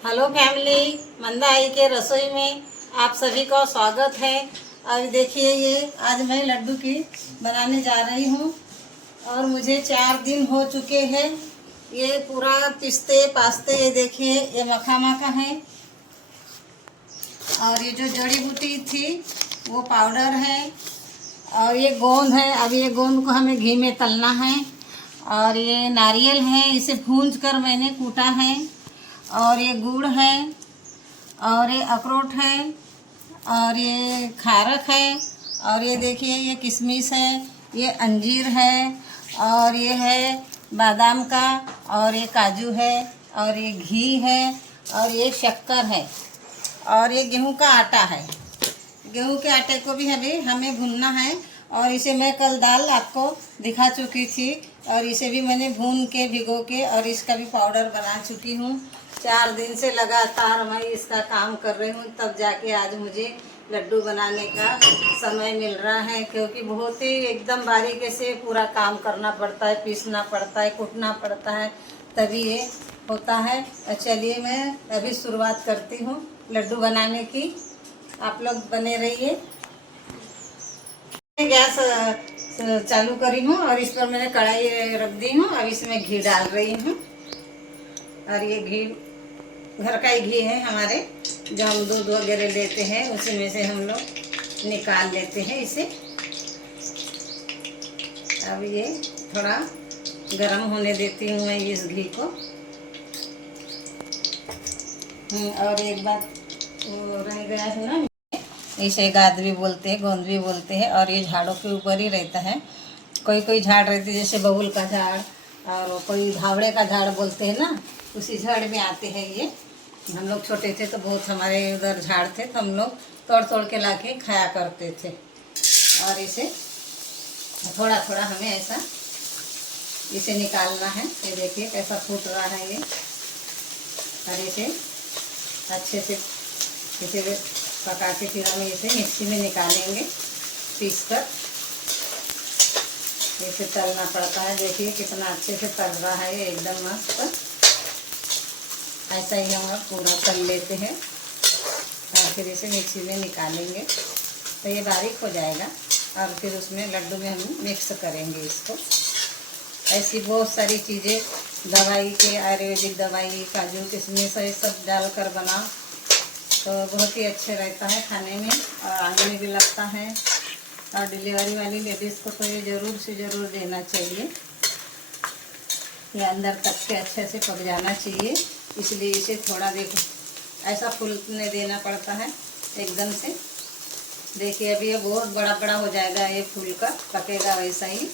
Hello family, मंदा आई के रसोई में आप सभी का स्वागत है। अब देखिए, ये आज मैं लड्डू की बनाने जा रही हूँ और मुझे 4 दिन हो चुके हैं। ये पूरा पिस्ते पास्ते, ये देखिए, ये मखाना का है और ये जो जड़ी बूटी थी वो पाउडर है और ये गोंद है। अब ये गोंद को हमें घी में तलना है और ये नारियल है, इसे भूंज कर मैंने कूटा है और ये गुड़ है और ये अखरोट है और ये खारक है और ये देखिए, ये किशमिश है, ये अंजीर है और ये है बादाम का और ये काजू है और ये घी है और ये शक्कर है और ये गेहूं का आटा है। गेहूं के आटे को भी हमें भूनना है और इसे मैं कल दाल आपको दिखा चुकी थी और इसे भी मैंने भून के भिगो के और इसका भी पाउडर बना चुकी हूँ। 4 दिन से लगातार मैं इसका काम कर रही हूँ, तब जाके आज मुझे लड्डू बनाने का समय मिल रहा है, क्योंकि बहुत ही एकदम बारीकी से पूरा काम करना पड़ता है, पीसना पड़ता है, कूटना पड़ता है, तभी ये होता है। चलिए मैं अभी शुरुआत करती हूँ लड्डू बनाने की। आप लोग बने रहिए। गैस चालू करी हूँ और इस पर मैंने कढ़ाई रख दी हूँ। अब इसमें घी डाल रही हूँ और ये घी घर का ही घी है हमारे, जो हम दूध वगैरह लेते हैं उसी में से हम लोग निकाल लेते हैं इसे। अब ये थोड़ा गरम होने देती हूँ मैं इस घी को। और एक बात रह गया है ना, इसे गाद भी बोलते हैं, गोंद भी बोलते हैं और ये झाड़ों के ऊपर ही रहता है। कोई कोई झाड़ रहती है जैसे बबूल का झाड़ और कोई धावड़े का झाड़ बोलते हैं ना, उसी झाड़ में आते हैं ये। हम लोग छोटे थे तो बहुत हमारे उधर झाड़ थे, तो हम लोग तोड़ तोड़ के लाके खाया करते थे। और इसे थोड़ा थोड़ा हमें ऐसा इसे निकालना है। ये देखिए कैसा फूट रहा है ये, और इसे अच्छे से इसे पका के फिर हम इसे मिक्सी में निकालेंगे पीस कर। इसे तलना पड़ता है, देखिए कितना अच्छे से तल रहा है ये, एकदम मस्त। ऐसा ही हम पूरा तल लेते हैं और फिर इसे मिक्सी में निकालेंगे तो ये बारीक हो जाएगा और फिर उसमें लड्डू में हम मिक्स करेंगे इसको। ऐसी बहुत सारी चीज़ें दवाई के, आयुर्वेदिक दवाई, काजू किशमिश ये सब डालकर बनाओ तो बहुत ही अच्छे रहता है खाने में और आगे में भी लगता है। और डिलीवरी वाली लेडीज़ को तो ये ज़रूर से ज़रूर देना चाहिए। ये अंदर तक के अच्छे से पक जाना चाहिए, इसलिए इसे थोड़ा देखो ऐसा फूलने देना पड़ता है एकदम से। देखिए अभी ये बहुत बड़ा बड़ा हो जाएगा, ये फूल का पकेगा वैसा ही।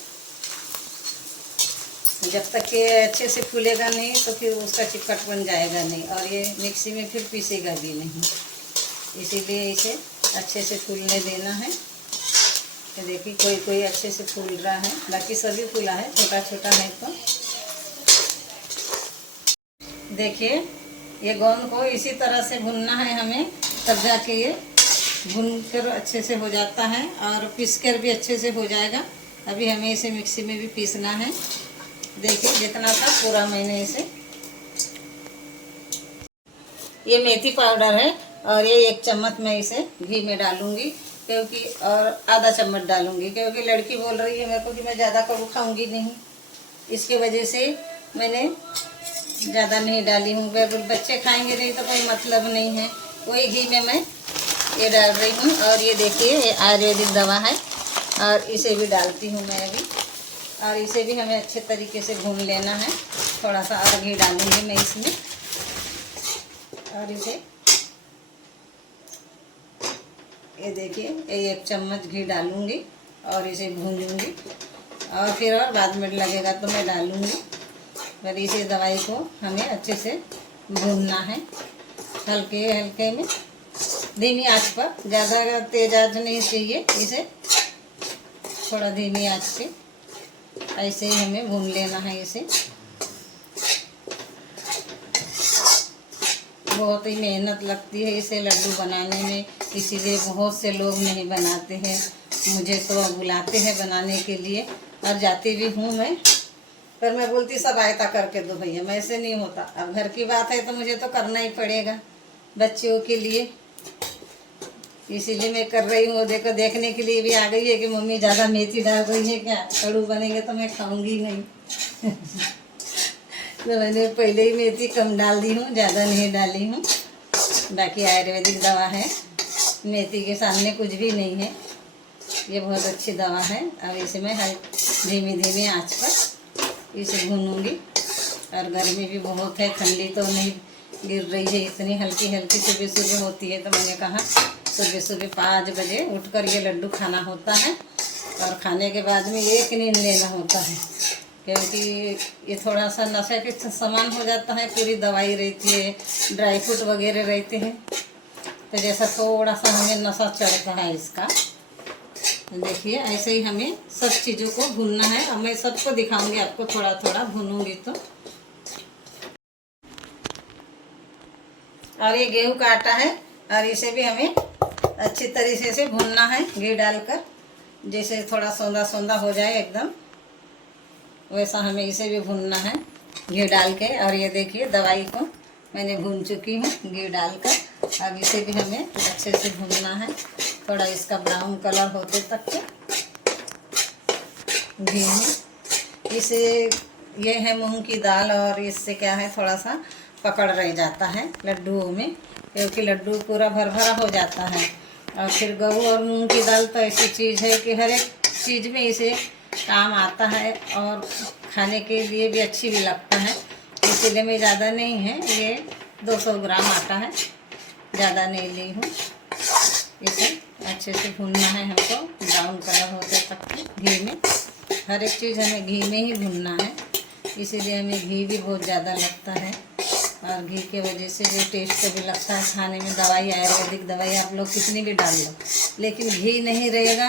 जब तक ये अच्छे से फूलेगा नहीं तो फिर उसका चिपकट बन जाएगा नहीं और ये मिक्सी में फिर पीसेगा भी नहीं, इसीलिए इसे अच्छे से फूलने देना है। ये देखिए कोई कोई अच्छे से फूल रहा है, बाकी सभी फूला है, छोटा छोटा है। तो देखिए ये गोंद को इसी तरह से भुनना है हमें, तब जाके ये भुन कर अच्छे से हो जाता है और पीस कर भी अच्छे से हो जाएगा। अभी हमें इसे मिक्सी में भी पीसना है। देखिए जितना था पूरा मैंने इसे, ये मेथी पाउडर है और ये 1 चम्मच मैं इसे घी में डालूंगी, क्योंकि और आधा चम्मच डालूंगी क्योंकि लड़की बोल रही है मेरे को कि मैं ज़्यादा कभी खाऊंगी नहीं, इसके वजह से मैंने ज़्यादा नहीं डाली हूँ। बच्चे खाएंगे नहीं तो कोई मतलब नहीं है, वही घी में मैं ये डाल रही हूँ। और ये देखिए ये आयुर्वेदिक दवा है और इसे भी डालती हूँ मैं अभी, और इसे भी हमें अच्छे तरीके से भून लेना है। थोड़ा सा और घी डालूंगी मैं इसमें और इसे ये देखिए ये 1 चम्मच घी डालूंगी और इसे भूनूंगी और फिर और बाद में लगेगा तो मैं डालूंगी। पर इसे दवाई को हमें अच्छे से भूनना है, हल्के हल्के में, धीमी आंच पर। ज़्यादा तेज आंच नहीं चाहिए, इसे थोड़ा धीमी आंच पे ऐसे ही हमें भून लेना है इसे। बहुत ही मेहनत लगती है इसे लड्डू बनाने में, इसीलिए बहुत से लोग नहीं बनाते हैं। मुझे तो बुलाते हैं बनाने के लिए और जाती भी हूँ मैं, पर मैं बोलती सब आयता करके दो भैया, मैं से नहीं होता। अब घर की बात है तो मुझे तो करना ही पड़ेगा बच्चों के लिए, इसीलिए मैं कर रही हूँ। देखो देखने के लिए भी आ गई है कि मम्मी ज़्यादा मेथी डाल रही है क्या, कड़ू बनेंगे तो मैं खाऊंगी नहीं। तो मैंने पहले ही मेथी कम डाल दी हूँ, ज़्यादा नहीं डाली हूँ। बाकी आयुर्वेदिक दवा है, मेथी के सामने कुछ भी नहीं है। ये बहुत अच्छी दवा है। अब इसे मैं धीमी धीमी आंच पर इसे भूनूंगी। और गर्मी भी बहुत है, ठंडी तो नहीं गिर रही है इतनी, हल्की हल्की सुबह सुबह होती है। तो मैंने कहा सुबह सुबह 5 बजे उठकर ये लड्डू खाना होता है, और खाने के बाद में एक नींद लेना होता है, क्योंकि ये थोड़ा सा नशे के समान हो जाता है। पूरी दवाई रहती है, ड्राई फ्रूट वगैरह रहते हैं, तो जैसा थोड़ा सा हमें नशा चढ़ता है इसका। तो देखिए ऐसे ही हमें सब चीज़ों को भूनना है। अब मैं सबको दिखाऊंगी आपको, थोड़ा थोड़ा भूनूंगी तो। और ये गेहूं का आटा है, और इसे भी हमें अच्छी तरीके से भूनना है घी डालकर, जैसे थोड़ा सौंधा सौंधा हो जाए एकदम, वैसा हमें इसे भी भूनना है घी डाल के। और ये देखिए दवाई को मैंने भून चुकी हूँ घी डालकर। अब इसे भी हमें अच्छे से भूनना है, थोड़ा इसका ब्राउन कलर होते तक के घी में। इसे ये है मूंग की दाल, और इससे क्या है थोड़ा सा पकड़ रह जाता है लड्डुओं में, क्योंकि लड्डू पूरा भर भरा हो जाता है। और फिर गेहूँ और मूंग की दाल तो ऐसी चीज़ है कि हर एक चीज़ में इसे काम आता है, और खाने के लिए भी अच्छी भी लगता है। इसीलिए मैं ज़्यादा नहीं है, ये 200 ग्राम आटा है, ज़्यादा नहीं ली हूँ। इसे अच्छे से भूनना है हमको, ब्राउन कलर होते तक घी में। हर एक चीज़ हमें घी में ही भूनना है, इसीलिए हमें घी भी बहुत ज़्यादा लगता है। और घी के वजह से जो टेस्ट भी लगता है खाने में। दवाई आयुर्वेदिक दवाई आप लोग कितनी भी डाल लो, लेकिन घी नहीं रहेगा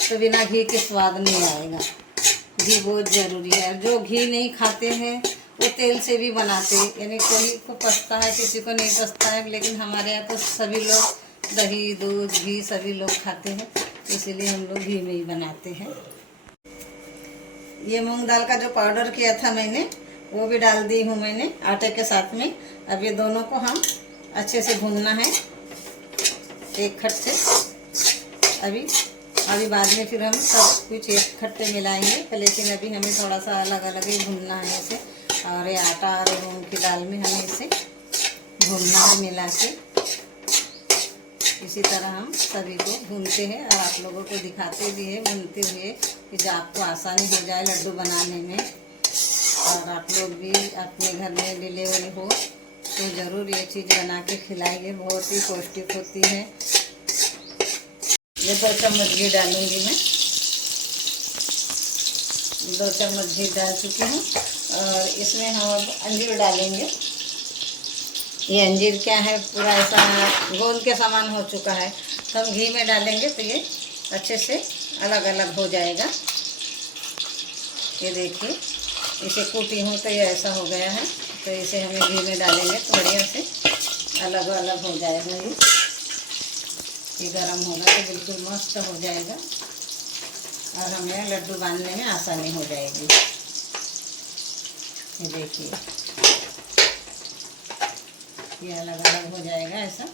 तो बिना घी के स्वाद नहीं आएगा। घी बहुत ज़रूरी है। जो घी नहीं खाते हैं वो तेल से भी बनाते, यानी कोई को पसता है किसी को नहीं पसता है, लेकिन हमारे यहाँ तो सभी लोग दही दूध घी सभी लोग खाते हैं, इसीलिए हम लोग घी में ही बनाते हैं। ये मूंग दाल का जो पाउडर किया था मैंने, वो भी डाल दी हूँ मैंने आटे के साथ में। अब ये दोनों को हम अच्छे से भूनना है एक खट से। अभी बाद में फिर हम सब कुछ एक खट्टे मिलाएंगे, लेकिन अभी हमें थोड़ा सा अलग अलग ही भूनना है इसे। और ये आटा और मूंग की दाल में हमें इसे भूनना है मिला के। इसी तरह हम सभी को भूनते हैं और आप लोगों को दिखाते भी हैं भूनते हुए, कि जो आपको आसानी हो जाए लड्डू बनाने में। और आप लोग भी अपने घर में डिलीवरी हो तो ज़रूर ये चीज़ बना के खिलाइए, बहुत ही पौष्टिक होती है। ये 2 चम्मच घी डालूंगी मैं, 2 चम्मच घी डाल चुकी हूँ। और इसमें हम अब अंजीर डालेंगे। ये अंजीर क्या है, पूरा ऐसा गोंद के समान हो चुका है, तो हम घी में डालेंगे तो ये अच्छे से अलग अलग हो जाएगा। ये देखिए इसे कूटी हूँ तो ये ऐसा हो गया है, तो इसे हमें घी में डालेंगे तो बढ़िया से अलग अलग हो जाएगा। ये गरम होगा तो बिल्कुल मस्त हो जाएगा, और हमें लड्डू बांधने में आसानी हो जाएगी। ये देखिए ये अलग अलग हो जाएगा ऐसा।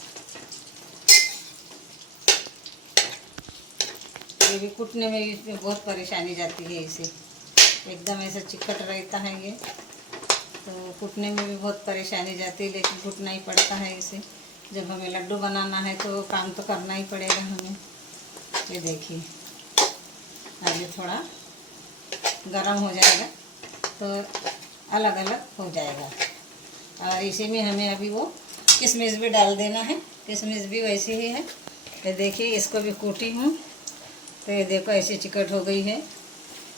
ये भी कूटने में इसमें बहुत परेशानी जाती है, इसे एकदम ऐसा चिकट रहता है ये, तो कूटने में भी बहुत परेशानी जाती है, लेकिन कूटना ही पड़ता है इसे। जब हमें लड्डू बनाना है तो काम तो करना ही पड़ेगा हमें। ये देखिए अब ये थोड़ा गरम हो जाएगा तो अलग अलग हो जाएगा। और इसी में हमें अभी वो किशमिश भी डाल देना है, किशमिश भी वैसे ही है। ये देखिए इसको भी कूटी हूँ तो ये देखो ऐसी चिकट हो गई है,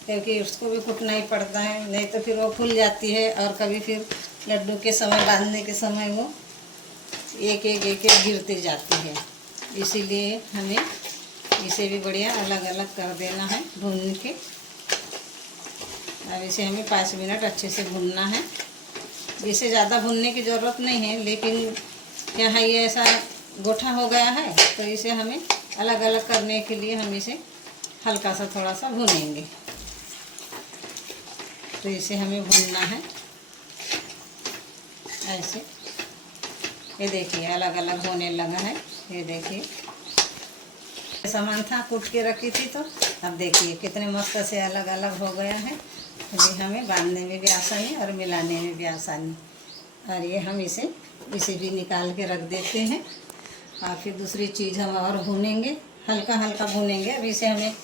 क्योंकि उसको भी कूटना ही पड़ता है, नहीं तो फिर वो फूल जाती है। और कभी फिर लड्डू के समय बांधने के समय वो एक एक गिरती जाती है, इसीलिए हमें इसे भी बढ़िया अलग अलग कर देना है भून के। अब इसे हमें 5 मिनट अच्छे से भूनना है। इसे ज़्यादा भूनने की ज़रूरत नहीं है, लेकिन यहाँ ये ऐसा गोठा हो गया है तो इसे हमें अलग अलग करने के लिए हम इसे हल्का सा थोड़ा सा भूनेंगे। तो इसे हमें भूनना है ऐसे। ये देखिए अलग अलग होने लगा है। ये देखिए सामान था कूट के रखी थी, तो अब देखिए कितने मस्त से अलग अलग हो गया है। अभी हमें बांधने में भी आसानी और मिलाने में भी आसानी। और ये हम इसे भी निकाल के रख देते हैं। और फिर दूसरी चीज़ हम और भूनेंगे, हल्का हल्का भूनेंगे। अब इसे हमें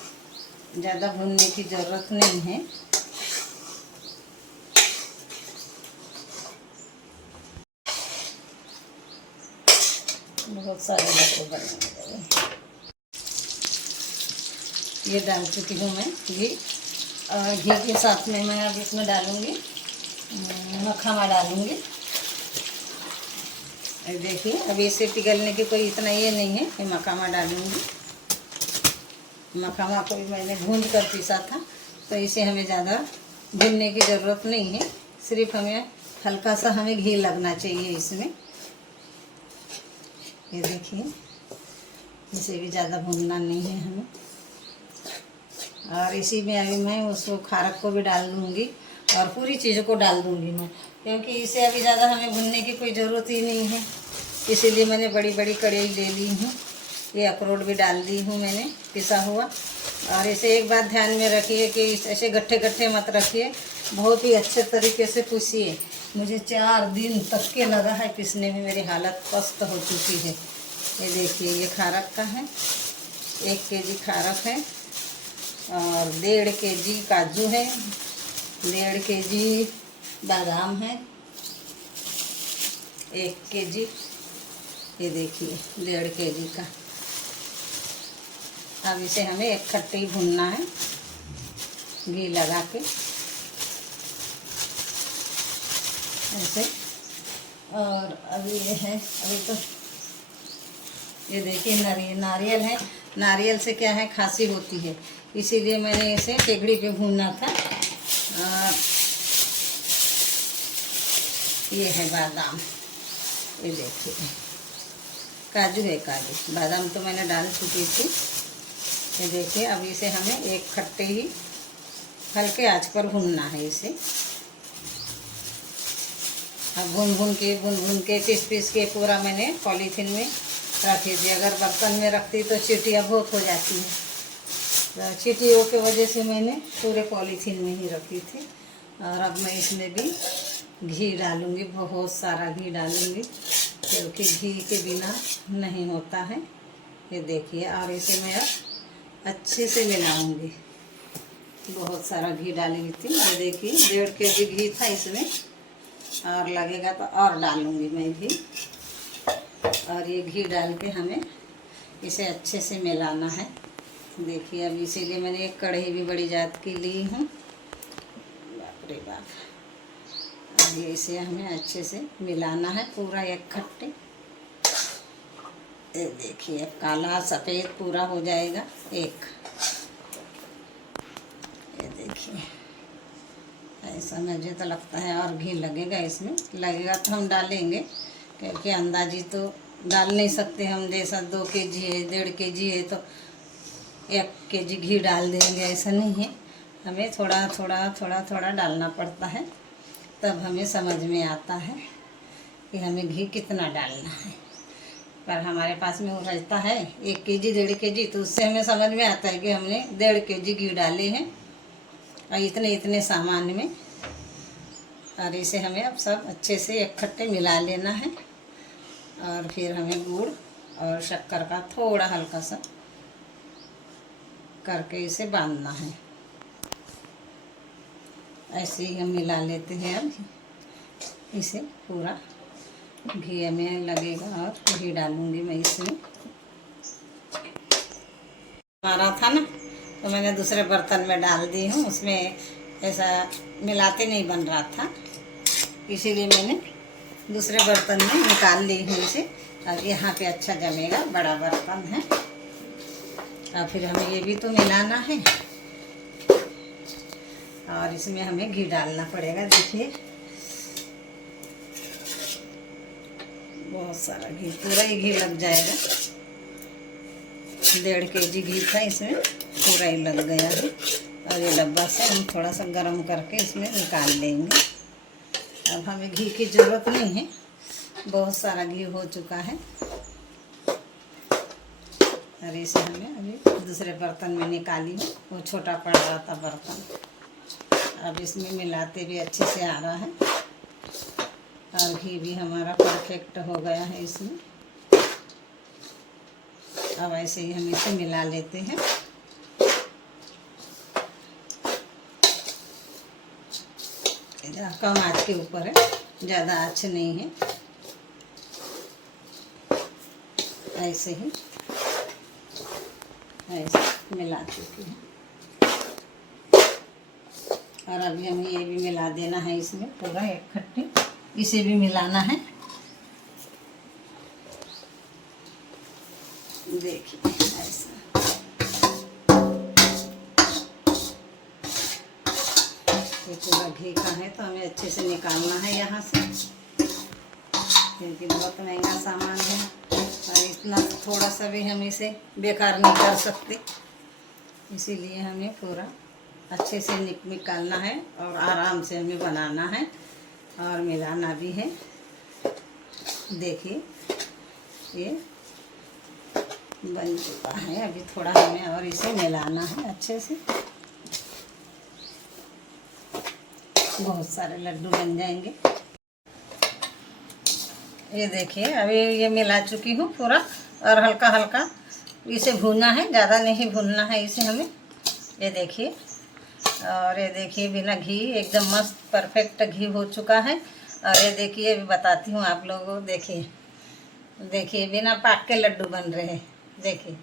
ज़्यादा भूनने की ज़रूरत नहीं है। बहुत सारे लड्डू बनेंगे। ये डाल चुकी हूँ मैं घी, और घी के साथ में मैं अब इसमें डालूँगी मखाना डालूँगी। देखिए अभी इसे पिघलने की कोई इतना ये नहीं है कि मखाना डालूँगी। मखाना को भी मैंने भून कर पीसा था, तो इसे हमें ज़्यादा भूनने की ज़रूरत नहीं है। सिर्फ हमें हल्का सा हमें घी लगना चाहिए इसमें। ये देखिए इसे भी ज़्यादा भूनना नहीं है हमें। और इसी में अभी मैं उसको खारक को भी डाल दूँगी और पूरी चीज़ों को डाल दूँगी मैं, क्योंकि इसे अभी ज़्यादा हमें भूनने की कोई ज़रूरत ही नहीं है। इसीलिए मैंने बड़ी बड़ी कढ़ाई ले ली हूँ। ये अखरोट भी डाल दी हूँ मैंने पिसा हुआ। और इसे एक बात ध्यान में रखिए कि ऐसे गट्ठे गट्ठे मत रखिए, बहुत ही अच्छे तरीके से पीसिए। मुझे 4 दिन तक के लगा है पीसने में, मेरी हालत पस्त हो चुकी है। ये देखिए ये खारक का है, 1 केजी खारक है, और 1.5 केजी काजू है, 1.5 केजी बादाम है, 1 केजी, ये देखिए 1.5 केजी का। अब इसे हमें एक खट्टी भूनना है घी लगा के ऐसे। और अभी ये है, अभी तो ये देखिए नारियल है। नारियल से क्या है, खांसी होती है, इसीलिए मैंने इसे टेगड़ी पे भूनना था। और ये है बादाम, ये देखिए काजू है, काजू बादाम तो मैंने डाल चुकी थी। ये देखिए अब इसे हमें एक खट्टे ही हल्के आंच पर भूनना है इसे। अब भून भून के पीस के पूरा मैंने पॉलीथीन में रखी थी। अगर बर्तन में रखती तो चींटियाँ बहुत हो जाती है, तो चींटियों की वजह से मैंने पूरे पॉलीथीन में ही रखी थी। और अब मैं इसमें भी घी डालूँगी, बहुत सारा घी डालूँगी, क्योंकि घी के बिना नहीं होता है। ये देखिए, और इसे मैं अब अच्छे से मिलाऊंगी। बहुत सारा घी डाली थी, ये देखिए 1.5 केजी घी था इसमें, और लगेगा तो और डालूंगी मैं घी। और ये घी डाल के हमें इसे अच्छे से मिलाना है। देखिए अब इसीलिए मैंने एक कढ़ाई भी बड़ी जात की ली हूँ। बाप रे बाप। अब ये इसे हमें अच्छे से मिलाना है पूरा एक खट्टे। ये देखिए काला सफ़ेद पूरा हो जाएगा एक। ये देखिए ऐसा मुझे तो लगता है और घी लगेगा इसमें। लगेगा तो हम डालेंगे, क्योंकि अंदाजी तो डाल नहीं सकते हम। जैसा 2 केजी है, 1.5 केजी है, तो 1 केजी घी डाल देंगे, ऐसा नहीं है। हमें थोड़ा थोड़ा डालना पड़ता है, तब हमें समझ में आता है कि हमें घी कितना डालना है। पर हमारे पास में वो रहता है 1 केजी 1.5 केजी, तो उससे हमें समझ में आता है कि हमने 1.5 केजी घी डाले हैं और इतने सामान में। और इसे हमें अब सब अच्छे से एक खट्टे मिला लेना है। और फिर हमें गुड़ और शक्कर का थोड़ा हल्का सा करके इसे बांधना है। ऐसे ही हम मिला लेते हैं। अब इसे पूरा घी में लगेगा, और घी डालूंगी मैं इसमें। हमारा था ना, तो मैंने दूसरे बर्तन में डाल दी हूँ। उसमें ऐसा मिलाते नहीं बन रहा था, इसीलिए मैंने दूसरे बर्तन में निकाल ली हूँ इसे। और यहाँ पे अच्छा जमेगा, बड़ा बर्तन है। और फिर हमें ये भी तो मिलाना है, और इसमें हमें घी डालना पड़ेगा। देखिए बहुत सारा घी, पूरा ही घी लग जाएगा। 1.5 केजी घी था इसमें, पूरा ही लग गया है। और ये डब्बा से हम थोड़ा सा गर्म करके इसमें निकाल लेंगे। अब हमें घी की ज़रूरत नहीं है, बहुत सारा घी हो चुका है। और इसे हमें अभी दूसरे बर्तन में निकाली, वो छोटा पड़ रहा था बर्तन। अब इसमें मिलाते भी अच्छे से आ रहा है और घी भी हमारा परफेक्ट हो गया है इसमें। अब ऐसे ही हम इसे मिला लेते हैं। कम आँच के ऊपर है, ज़्यादा आँच नहीं है। ऐसे ही ऐसे मिला चुकी है। और अभी हमें ये भी मिला देना है इसमें पूरा एक खट्टी, इसे भी मिलाना है। देखिए ऐसा ये पूरा घी का है तो हमें अच्छे से निकालना है यहाँ से, क्योंकि बहुत महंगा सामान है और इतना थोड़ा सा भी हम इसे बेकार नहीं कर सकते। इसीलिए हमें पूरा अच्छे से निकालना है और आराम से हमें बनाना है और मिलाना भी है। देखिए ये बन चुका है। अभी थोड़ा हमें और इसे मिलाना है अच्छे से, बहुत सारे लड्डू बन जाएंगे। ये देखिए अभी ये मिला चुकी हूँ पूरा, और हल्का हल्का इसे भूनना है, ज़्यादा नहीं भूनना है इसे हमें। ये देखिए, और ये देखिए बिना घी एकदम मस्त परफेक्ट घी हो चुका है। और ये देखिए अभी बताती हूँ आप लोगों को। देखिए देखिए बिना पाक के लड्डू बन रहे हैं। देखिए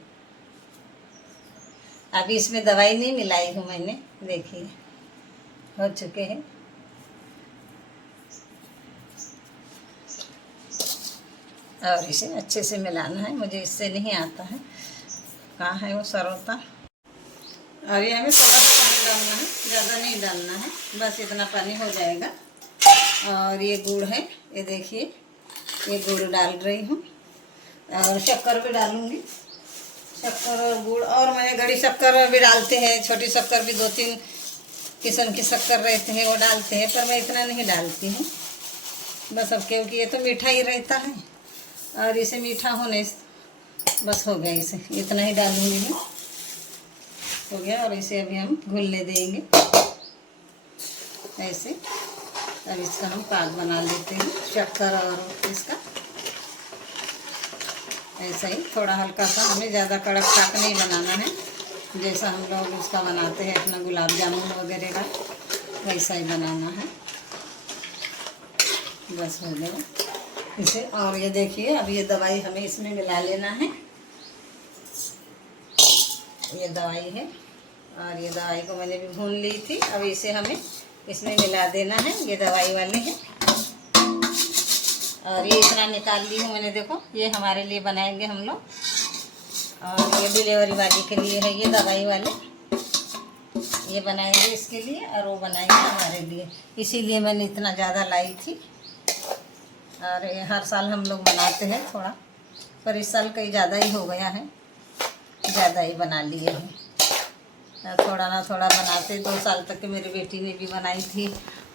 अभी इसमें दवाई नहीं मिलाई हूँ मैंने। देखिए हो चुके हैं। और इसे अच्छे से मिलाना है, मुझे इससे नहीं आता है। कहाँ है वो सरोता। और ये हमें थोड़ा सा पानी डालना है, ज़्यादा नहीं डालना है, बस इतना पानी हो जाएगा। और ये गुड़ है, ये देखिए ये गुड़ डाल रही हूँ और शक्कर भी डालूँगी। शक्कर और गुड़, और मैं गड़ी शक्कर भी डालते हैं, छोटी शक्कर भी 2-3 किस्म की शक्कर रहते हैं वो डालते हैं, पर मैं इतना नहीं डालती हूँ बस। अब क्योंकि ये तो मीठा ही रहता है और इसे मीठा होने बस हो गया, इसे इतना ही डालूँगी मैं। हो गया। और इसे अभी हम घुलने देंगे ऐसे। अब इसका हम पाक बना लेते हैं, शक्कर और इसका ऐसा ही थोड़ा हल्का सा, हमें ज़्यादा कड़क पाक नहीं बनाना है, जैसा हम लोग उसका बनाते हैं अपना गुलाब जामुन वगैरह का, वैसा ही बनाना है। बस हो गया इसे। और ये देखिए अब ये दवाई हमें इसमें मिला लेना है। ये दवाई है और ये दवाई को मैंने भी भून ली थी। अब इसे हमें इसमें मिला देना है। ये दवाई वाले हैं और ये इतना निकाल ली हूँ मैंने। देखो ये हमारे लिए बनाएंगे हम लोग, और ये डिलीवरी वाली के लिए है। ये दवाई वाले ये बनाएंगे इसके लिए, और वो बनाएंगे हमारे लिए। इसीलिए मैंने इतना ज़्यादा लाई थी। और ये हर साल हम लोग बनाते हैं थोड़ा, पर इस साल कहीं ज़्यादा ही हो गया है, ज़्यादा ही बना लिए हैं। थोड़ा ना थोड़ा बनाते। 2 साल तक के मेरी बेटी ने भी बनाई थी।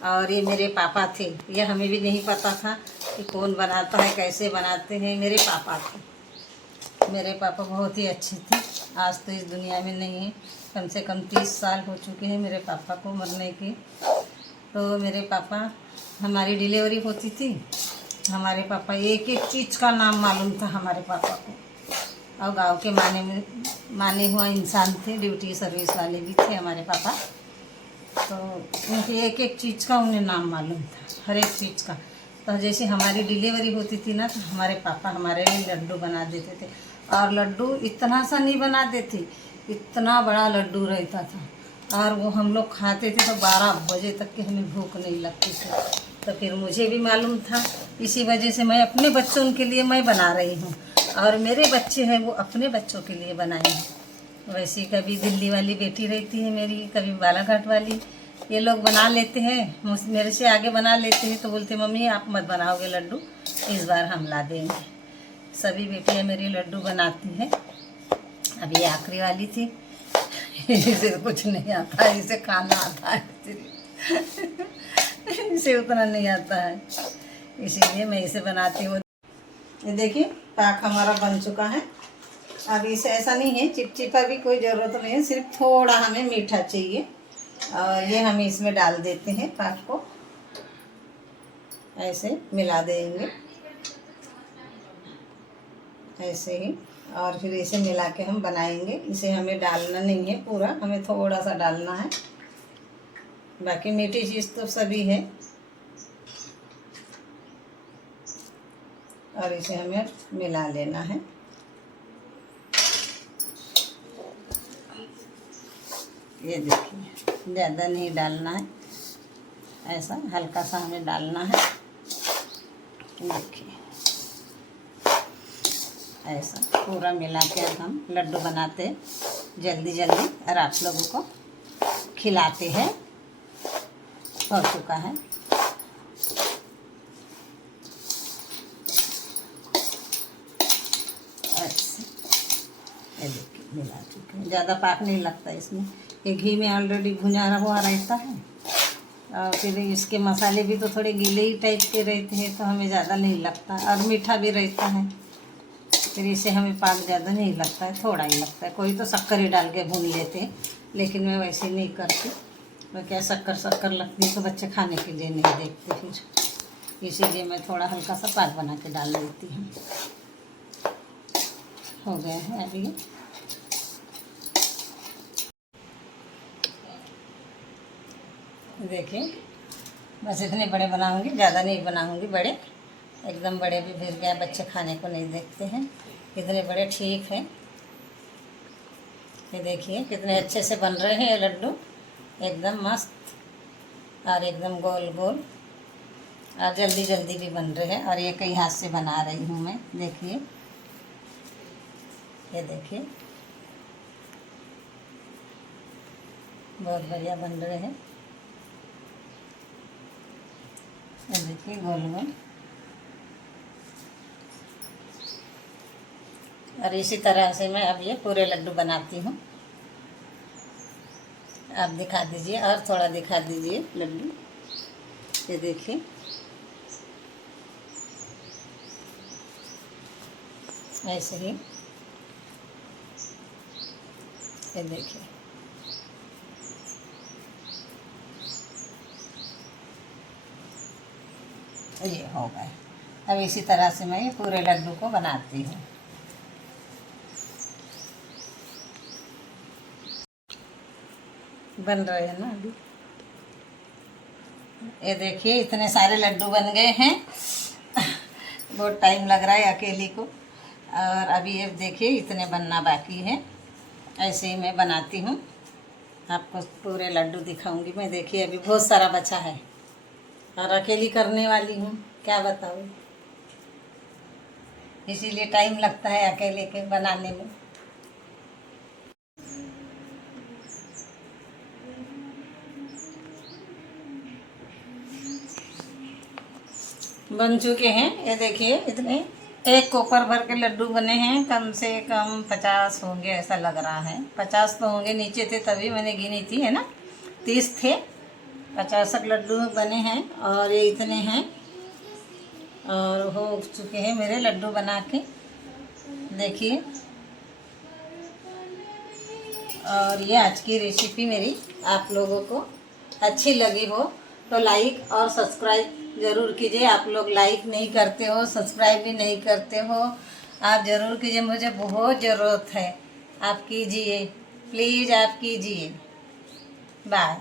और ये मेरे पापा थे, ये हमें भी नहीं पता था कि कौन बनाता है, कैसे बनाते हैं। मेरे पापा थे, मेरे पापा बहुत ही अच्छे थे। आज तो इस दुनिया में नहीं है, कम से कम 30 साल हो चुके हैं मेरे पापा को मरने के। तो मेरे पापा, हमारी डिलीवरी होती थी, हमारे पापा एक एक चीज़ का नाम मालूम था हमारे पापा को। और गांव के माने हुआ इंसान थे, ड्यूटी सर्विस वाले भी थे हमारे पापा। तो उनकी एक एक चीज़ का उन्हें नाम मालूम था, हर एक चीज़ का। तो जैसे हमारी डिलीवरी होती थी ना, तो हमारे पापा हमारे लिए लड्डू बना देते थे। और लड्डू इतना सा नहीं बनाते थे, इतना बड़ा लड्डू रहता था। और वो हम लोग खाते थे तो 12 बजे तक के हमें भूख नहीं लगती थी। तो फिर मुझे भी मालूम था, इसी वजह से मैं अपने बच्चों के लिए मैं बना रही हूँ, और मेरे बच्चे हैं वो अपने बच्चों के लिए बनाए हैं। वैसे कभी दिल्ली वाली बेटी रहती है मेरी, कभी बालाघाट वाली, ये लोग बना लेते हैं, मेरे से आगे बना लेते हैं। तो बोलते मम्मी आप मत बनाओगे लड्डू, इस बार हम ला देंगे। सभी बेटियाँ मेरी लड्डू बनाती हैं। अभी आखिरी वाली थी, इसे कुछ नहीं आता है, इसे खाना आता है इसे उतना नहीं आता है, इसीलिए मैं इसे बनाती हूँ। ये देखिए पाक हमारा बन चुका है। अब इसे ऐसा नहीं है चिपचिपा भी कोई ज़रूरत नहीं है, सिर्फ थोड़ा हमें मीठा चाहिए। और ये हम इसमें डाल देते हैं, पाक को ऐसे मिला देंगे ऐसे ही, और फिर इसे मिला के हम बनाएंगे। इसे हमें डालना नहीं है पूरा, हमें थोड़ा सा डालना है, बाकी मीठी चीज़ तो सभी है। और इसे हमें मिला लेना है। ये देखिए ज़्यादा नहीं डालना है, ऐसा हल्का सा हमें डालना है। देखिए ऐसा पूरा मिला के हम लड्डू बनाते जल्दी जल्दी और आप लोगों को खिलाते हैं। हो चुका है। ऐसे ये देखिए मिला चुके हैं, ज़्यादा पाक नहीं लगता इसमें, ये घी में ऑलरेडी भुना हुआ रहता है। और फिर इसके मसाले भी तो थोड़े गीले ही टाइप के रहते हैं, तो हमें ज़्यादा नहीं लगता, और मीठा भी रहता है, फिर इसे हमें पाक ज़्यादा नहीं लगता है, थोड़ा ही लगता है। कोई तो शक्कर ही डाल के भून लेते हैं, लेकिन मैं वैसे नहीं करती। मैं क्या शक्कर लगती है तो बच्चे खाने के लिए नहीं देखते, फिर इसीलिए मैं थोड़ा हल्का सा पाक बना के डाल देती हूँ। हो गया है अभी। देखिए बस इतने बड़े बनाऊंगी, ज़्यादा नहीं बनाऊंगी, बड़े एकदम बड़े भी फिर क्या बच्चे खाने को नहीं देखते हैं, इतने बड़े ठीक है। ये देखिए कितने अच्छे से बन रहे हैं ये लड्डू, एकदम मस्त और एकदम गोल गोल, और जल्दी जल्दी भी बन रहे हैं। और ये कई हाथ से बना रही हूँ मैं, देखिए ये देखिए बहुत बढ़िया बन रहे हैं। ये देखिए गोल गोल, और इसी तरह से मैं अब ये पूरे लड्डू बनाती हूँ। आप दिखा दीजिए, और थोड़ा दिखा दीजिए लड्डू। ये देखिए ऐसे ही, ये देखिए ये हो गए। अब इसी तरह से मैं ये पूरे लड्डू को बनाती हूँ। बन रहे हैं ना अभी, ये देखिए इतने सारे लड्डू बन गए हैं बहुत टाइम लग रहा है अकेली को। और अभी ये देखिए इतने बनना बाकी है। ऐसे ही मैं बनाती हूँ, आपको पूरे लड्डू दिखाऊंगी मैं। देखिए अभी बहुत सारा बचा है, और अकेली करने वाली हूँ, क्या बताऊँ, इसीलिए टाइम लगता है अकेले के बनाने में। बन चुके हैं, ये देखिए इतने, एक कोपर भर के लड्डू बने हैं, कम से कम 50 होंगे ऐसा लग रहा है। 50 तो होंगे, नीचे थे तभी मैंने गिनी थी, है ना, 30 थे। 50 लड्डू बने हैं, और ये इतने हैं, और हो चुके हैं मेरे लड्डू बना के, देखिए। और ये आज की रेसिपी मेरी आप लोगों को अच्छी लगी हो तो लाइक और सब्सक्राइब ज़रूर कीजिए। आप लोग लाइक नहीं करते हो, सब्सक्राइब भी नहीं करते हो, आप ज़रूर कीजिए, मुझे बहुत ज़रूरत है, आप कीजिए प्लीज़, आप कीजिए। बाय।